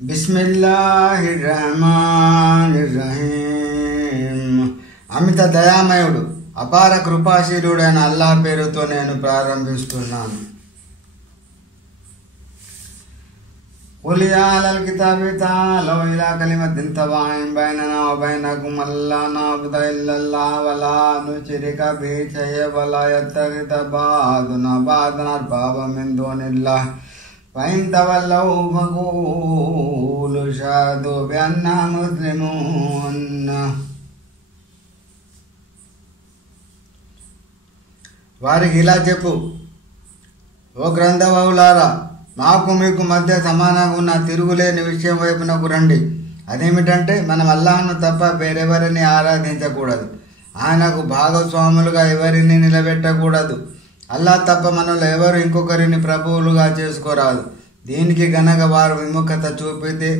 బిస్మిల్లాహిర్రహమానిర్రహీం. అమిత దయామయుడు అపార కృపాశీలుడైన అల్లాహ్ పేరుతో నేను ప్రారంభిస్తున్నాను. قل يا أهل الكتاب تعالوا إلى كلمة سواء بيننا وبينكم ألا نعبد إلا الله ولا نشرك به شيئا ولا يتخذ بعضنا بعضا أربابا من دون الله فإن تولوا فقولوا اشهدوا بأننا مسلمون. వారికి ఇలా చెప్పు, ఓ గ్రంథవహులారా, మాకు మీకు మధ్య సమానంగా ఉన్న తిరుగులేని విషయం వైపునకు రండి. అదేమిటంటే మనం అల్లాహ్ను తప్ప వేరెవరిని ఆరాధించకూడదు, ఆయనకు భాగస్వాములుగా ఎవరిని నిలబెట్టకూడదు. అల్లాహ్ తప్ప మనలో ఎవరు ఇంకొకరిని ప్రభువులుగా చేసుకోరాదు. దీనికి గనక వారు విముఖత చూపితే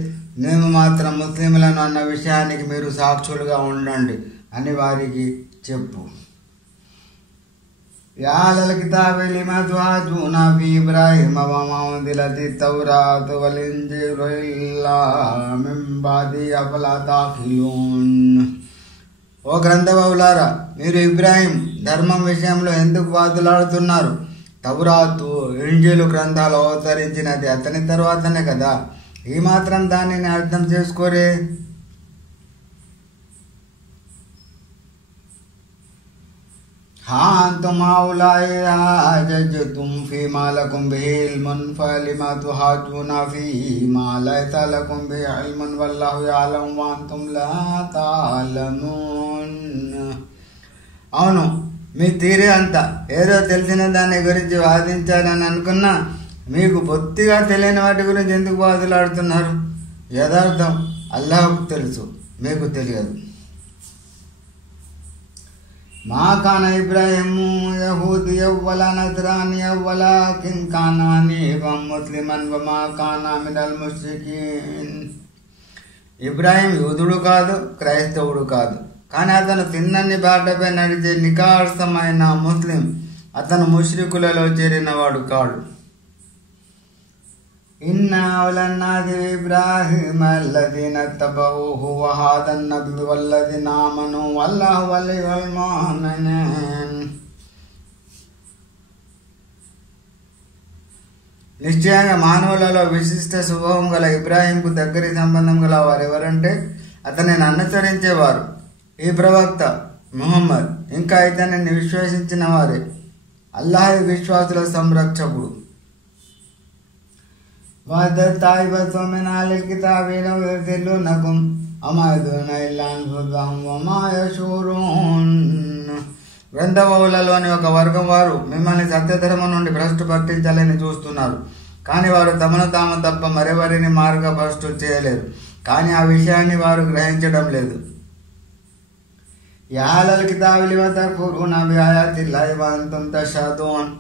మేము మాత్రం ముస్లింలను అన్న విషయానికి మీరు సాక్షులుగా ఉండండి అని వారికి చెప్పు. يا أهل الكتاب لم تحاجون في إبراهيم وما أنزلت التوراة والإنجيل إلا من بعده أفلا تعقلون. ఓ గ్రంథవహులారా, మీరు ఇబ్రాహీం ధర్మం విషయంలో ఎందుకు వాదులాడుతున్నారు? తౌరాతు ఇంజీలు గ్రంథాలు అవతరించినది అతని తర్వాతనే కదా. ఈ మాత్రం దానిని అర్థం చేసుకోరే. हाँ तुम हाजजतुम फीमा लकुम बिही इल्मुन फलिमा तुहाजूना फीमा लैसा लकुम बिही इल्मुन वल्लाहु यअलम व अंतुम ला तअलमून. అవును, మీ తీరే అంతా ఏదో తెలిసిన దాని గురించి వాదించాలని అనుకున్నా మీకు బొత్తిగా తెలియని వాటి గురించి ఎందుకు వాదులాడుతున్నారు? యథార్థం అల్లాహ్కు తెలుసు, మీకు తెలియదు. మా కాన ఇబ్రాహిము యహూదియ్య వలా నస్రానియ్య వలాకిన్ కాన హనీఫన్ ముస్లిమన్ వమా కాన మినల్ ముష్రికీన్. ఇబ్రాహిం యూదుడు కాదు, క్రైస్తవుడు కాదు, కానీ అతను తిన్నని బాటపై నడిచే నికార్సమైన ముస్లిం. అతను ముష్రికులలో చేరినవాడు కాడు. ఇన్నా అవలన్నాది ఇబ్రాహిం అల్లదీన తబఊహు వహాదన్ నబి వల్లదీన ఆమను వల్లాహు వలియుల్ ముమినీన్. నిశ్చయంగా మానవులలో విశిష్ట స్వభావం గల ఇబ్రాహీంకు దగ్గరి సంబంధం గల వారెవరంటే అతనిని అనుసరించేవారు, ఈ ప్రవక్త ముహమ్మద్, ఇంకా ఇతనిని విశ్వసించిన వారే. అల్లాహ్ విశ్వాసుల సంరక్షకుడు. గ్రంథవహులలోని ఒక వర్గం వారు మిమ్మల్ని సత్యధర్మం నుండి భ్రష్టు పట్టించాలని చూస్తున్నారు, కానీ వారు తమను తాము తప్ప మరెవరిని మార్గభ్రష్టు చేయలేరు, కానీ ఆ విషయాన్ని వారు గ్రహించడం లేదు. యా అహ్లల్ కితాబి లిమ తక్ఫురూన బిఆయాతిల్లాహి వ అంతుం తష్హదూన్.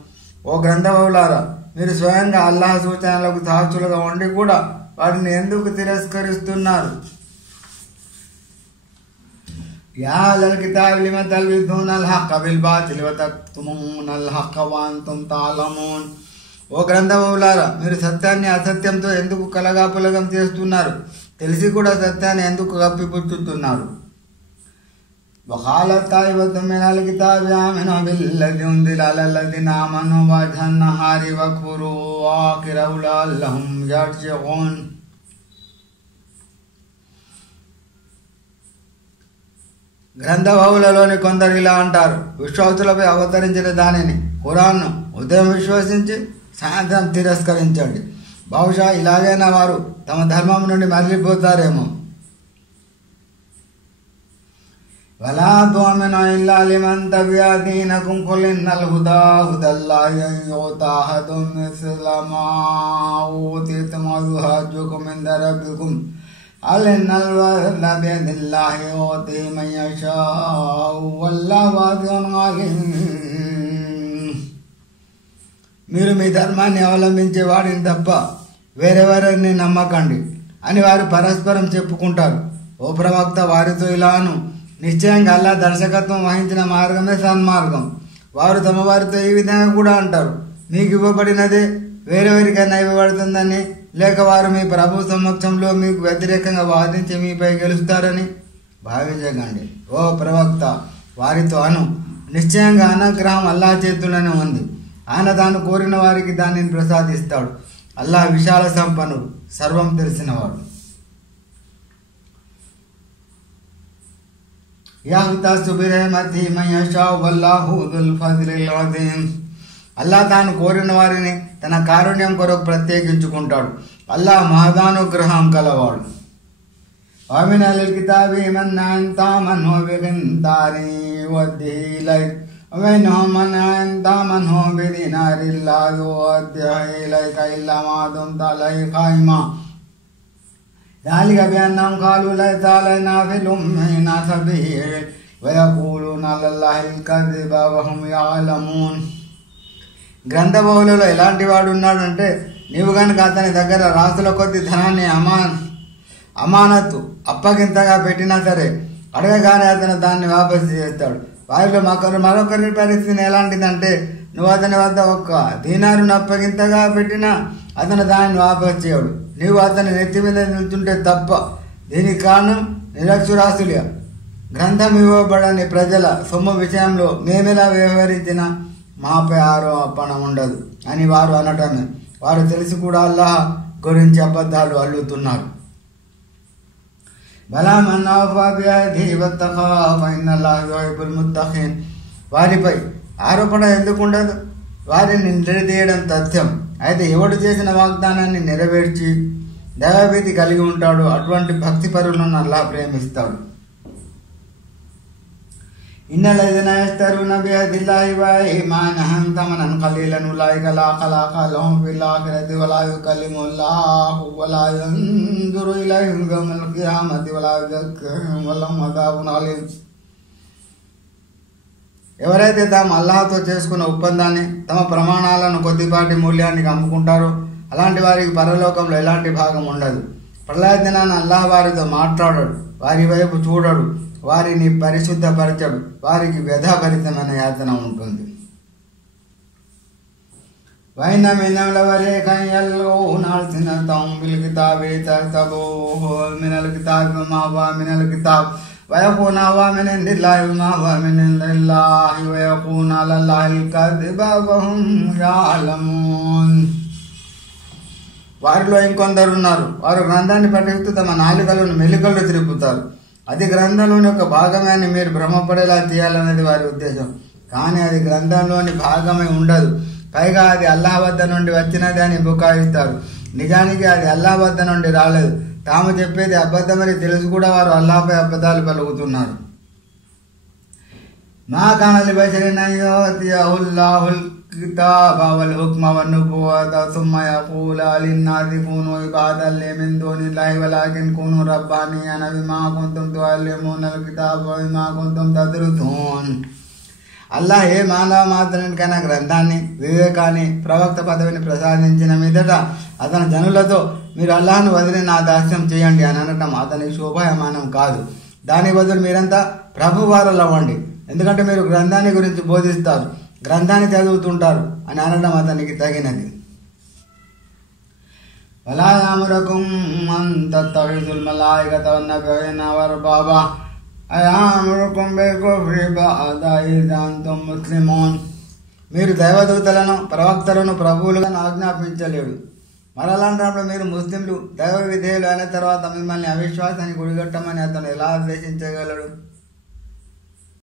ఓ గ్రంథవహులారా, మీరు స్వయంగా అల్లాహ్ సూచనలకు సాక్షులుగా ఉండి కూడా వాటిని ఎందుకు తిరస్కరిస్తున్నారు? యా అహ్లల్ కితాబి లిమ తల్బిసూనల్ హక్క బిల్ బాతిల్ వ తక్తుమూనల్ హక్క వ అంతుం తఅలమూన్. ఓ గ్రంథవహులారా, మీరు సత్యాన్ని అసత్యంతో ఎందుకు కలగాపులగం చేస్తున్నారు? తెలిసి కూడా సత్యాన్ని ఎందుకు కప్పిపుచ్చుతున్నారు? وقالت طائفة من الكتاب آمنوا بالذي أنزل على الذين آمنوا وجه النهار واكفروا آخره لعلهم يرجعون. గ్రంథవహులలోని కొందరు ఇలా అంటారు, విశ్వాసులపై అవతరించిన దానిని ఖురాన్ను ఉదయం విశ్వసించి సాయంత్రం తిరస్కరించండి. బహుశా ఇలాగైనా వారు తమ ధర్మం నుండి మరలిపోతారేమో. వలా తుమిను ఇల్లా లిమన్ తబియా దీనకుం ఖుల్ ఇన్నల్ హుదా హుదల్లాహి అన్ యుతా అహదుం మిస్ల మా ఊతితుం వ యుహజ్జుకుం ఇంద రబ్బికుం అల్ ఇన్నల్ ఫద్ల బియదిల్లాహి యుతి మన్ యషాఉ వల్లాహు వాసిఉన్ అలీం. మీరు మీ ధర్మాన్ని అవలంబించే వాడిని తప్ప వేరెవరిని నమ్మకండి అని వారు పరస్పరం చెప్పుకుంటారు. ఓ ప్రవక్త, వారితో ఇలాను, నిశ్చయంగా అల్లాహ్ దర్శకత్వం వహించిన మార్గమే సన్మార్గం. వారు తమ వారితో ఈ విధంగా కూడా అంటారు, మీకు ఇవ్వబడినదే వేరెవరికైనా ఇవ్వబడుతుందని లేక వారు మీ ప్రభు సమక్షంలో మీకు వ్యతిరేకంగా వాదించి మీపై గెలుస్తారని భావించకండి. ఓ ప్రవక్త, వారితో అను, నిశ్చయంగా అనుగ్రహం అల్లాహ్ చేతుల్లోనే ఉంది. ఆయన తాను కోరిన వారికి దానిని ప్రసాదిస్తాడు. అల్లాహ్ విశాల సంపన్నుడు, సర్వం తెలిసినవాడు. అల్లాహ్ తాను కోరిన వారిని తన కారుణ్యం కొరకు ప్రత్యేకించుకుంటాడు. అల్లాహ్ మహదానుగ్రహం కలవాడు. ومن الكتاب من أنت منه بقنطار يؤديه إليك ومنهم من أنت منه بدينار لا يؤديه إليك إلا ما دمت عليه قائما ذلك بأنهم قالوا ليس علينا في الأميين سبيل ويقولون على الله الكذب وهم يعلمون. గ్రంథ బహుళలో ఎలాంటి వాడు ఉన్నాడంటే, నీవు కనుక అతని దగ్గర రాసుల కొద్ది ధనాన్ని అమానతు అప్పగింతగా పెట్టినా సరే, అడగగానే అతను దాన్ని వాపసు చేస్తాడు. వారిలో మరొకరి పరిస్థితి ఎలాంటిదంటే, నువ్వు అతని వద్ద ఒక్క దీనారును అప్పగింతగా పెట్టినా అతను దానిని వాపసు చేయడు. నీవు అతని నెత్తి మీద నిల్చుంటే తప్ప. దీనికి కారణం నిరక్షరాస్యులే. గ్రంథం ఇవ్వబడని ప్రజల సొమ్ము విషయంలో మేమెలా వ్యవహరించినా మాపై ఆరోపణ ఉండదు అని వారు అనటమే. వారు తెలిసి కూడా అల్లాహ్ గురించి అబద్ధాలు అల్లుతున్నారు. వారిపై ఆరోపణ ఎందుకు ఉండదు? వారిని నిలదీయడం తథ్యం. అయితే ఎవడు చేసిన వాగ్దానాన్ని నెరవేర్చి దైవభీతి కలిగి ఉంటాడు, అటువంటి భక్తి పరులను అల్లాహ్ ప్రేమిస్తాడు. ఇన్నల్లదీన యష్తరూన బియదిల్లాహి వఐమానహుం థమనన్ ఖలీలన్ ఉలైక లా ఖలాక లహుం ఫిల్ ఆఖిరతి వలా యుకల్లిముల్లాహు వలా యంజురు ఇలైహిం యౌమల్ ఖియామతి వలా యజక్కహుం వలహుం అదాబున్ అలీం. ఎవరైతే తాము అల్లాహ్తో చేసుకున్న ఒప్పందాన్ని, తమ ప్రమాణాలను కొద్దిపాటి మూల్యానికి అమ్ముకుంటారో అలాంటి వారికి పరలోకంలో ఎలాంటి భాగం ఉండదు. ప్రళయ దినాన అల్లాహ్ వారితో మాట్లాడడు, వారి వైపు చూడడు, వారిని పరిశుద్ధపరచడు. వారికి వ్యధభరితమైన యాతన ఉంటుంది. వైన మినల వరేకం యల్గౌన అల్సినతహుం బిల్ కితాబి తహ్సబూహు మినల్ కితాబి మా హువ మినల్ కితాబ్ వయకూన హువ మిన్ ఇందిల్లాహి మా హువ మిన్ ఇందిల్లాహి వయకూన అలల్లాహిల్ కదిబ వహుం యఅలమూన్. వారిలో ఇంకొందరు ఉన్నారు, వారు గ్రంథాన్ని పఠిస్తూ తమ నాలుకలను మెలికలు తిరుపుతారు. అది గ్రంథంలోని ఒక భాగమే అని మీరు భ్రమపడేలా తీయాలనేది వారి ఉద్దేశం. కానీ అది గ్రంథంలోని భాగమే ఉండదు. పైగా అది అల్లాహ్ వద్ద నుండి వచ్చినది అని బుకాయిస్తారు. నిజానికి అది అల్లాహ్ వద్ద నుండి రాలేదు. తాము చెప్పేది అబద్ధమని తెలుసు కూడా వారు అల్లాహ్పై అబద్ధాలు పలుకుతున్నారు. మా కాన లిబషరిన్ అన్ యు'తియహుల్లాహుల్ కితాబ వల్ హుక్మ వన్ నుబువ్వత సుమ్మ యఖూల లిన్నాసి కూను ఇబాదన్ మిన్ దూనిల్లాహి వలాకిన్ కూను రబ్బానియ్యన బిమా కుంతుం తుఅల్లిమూనల్ కితాబ వబిమా కుంతుం తద్రుసూన్. అల్లాహ్ ఏ మానవ మాత్రానికైనా గ్రంథాన్ని, వివేకాన్ని, ప్రవక్త పదవిని ప్రసాదించిన మీదట అతని జనులతో మీరు అల్లాహ్ను వదిలి నా దాస్యం చేయండి అని అనటం అతనికి శోభాయమానం కాదు. దాని బదులు మీరంతా ప్రభువారులు అవ్వండి, ఎందుకంటే మీరు గ్రంథాన్ని గురించి బోధిస్తారు, గ్రంథాన్ని చదువుతుంటారు అని అనడం అతనికి తగినది. వలా యఅమురుకుం అన్ తత్తఖిజుల్ మలాయికత వన్నబియ్యిన వఅర్బాబా అయఅమురుకుం బిల్-కుఫ్రి బఅద ఇద్ అంతుం ముస్లిమూన్. మీరు దైవదూతలను, ప్రవక్తలను ప్రభువులుగా ఆజ్ఞాపించలేడు. మరలాంటప్పుడు మీరు ముస్లింలు, దైవ విధేయులు అయిన తర్వాత మిమ్మల్ని అవిశ్వాసానికి గుడిగట్టమని అతను ఎలా ఆదేశించగలడు?